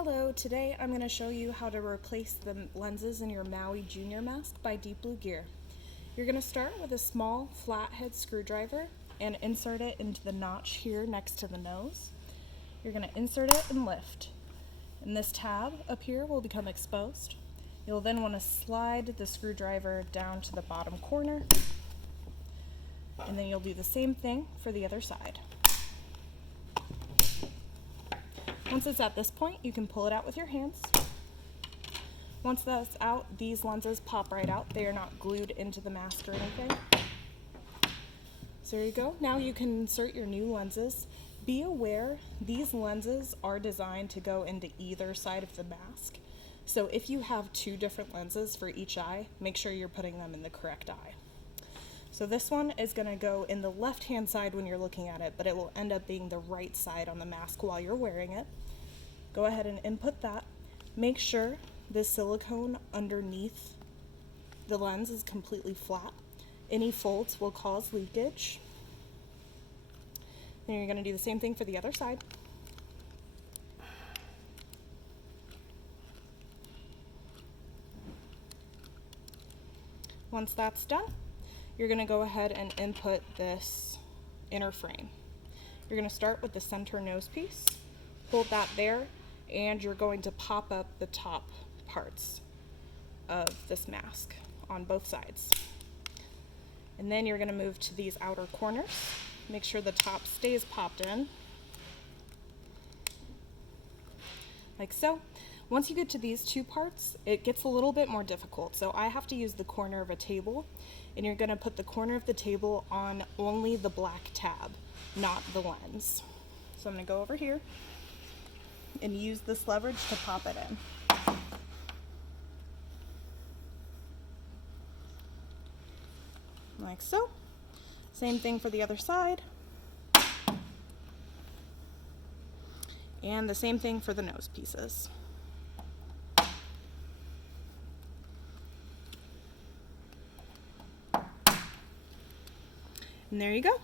Hello, today I'm going to show you how to replace the lenses in your Maui Jr mask by Deep Blue Gear. You're going to start with a small flathead screwdriver and insert it into the notch here next to the nose. You're going to insert it and lift. And this tab up here will become exposed. You'll then want to slide the screwdriver down to the bottom corner, and then you'll do the same thing for the other side. Once it's at this point, you can pull it out with your hands. Once that's out, these lenses pop right out. They are not glued into the mask or anything. So there you go. Now you can insert your new lenses. Be aware, these lenses are designed to go into either side of the mask. So if you have two different lenses for each eye, make sure you're putting them in the correct eye. So this one is going to go in the left-hand side when you're looking at it, but it will end up being the right side on the mask while you're wearing it. Go ahead and input that. Make sure the silicone underneath the lens is completely flat. Any folds will cause leakage. Then you're going to do the same thing for the other side. Once that's done, you're going to go ahead and input this inner frame. You're going to start with the center nose piece, hold that there, and you're going to pop up the top parts of this mask on both sides. And then you're going to move to these outer corners. Make sure the top stays popped in, like so. Once you get to these two parts, it gets a little bit more difficult. So I have to use the corner of a table, and you're going to put the corner of the table on only the black tab, not the lens. So I'm going to go over here and use this leverage to pop it in. Like so. Same thing for the other side. And the same thing for the nose pieces. And there you go.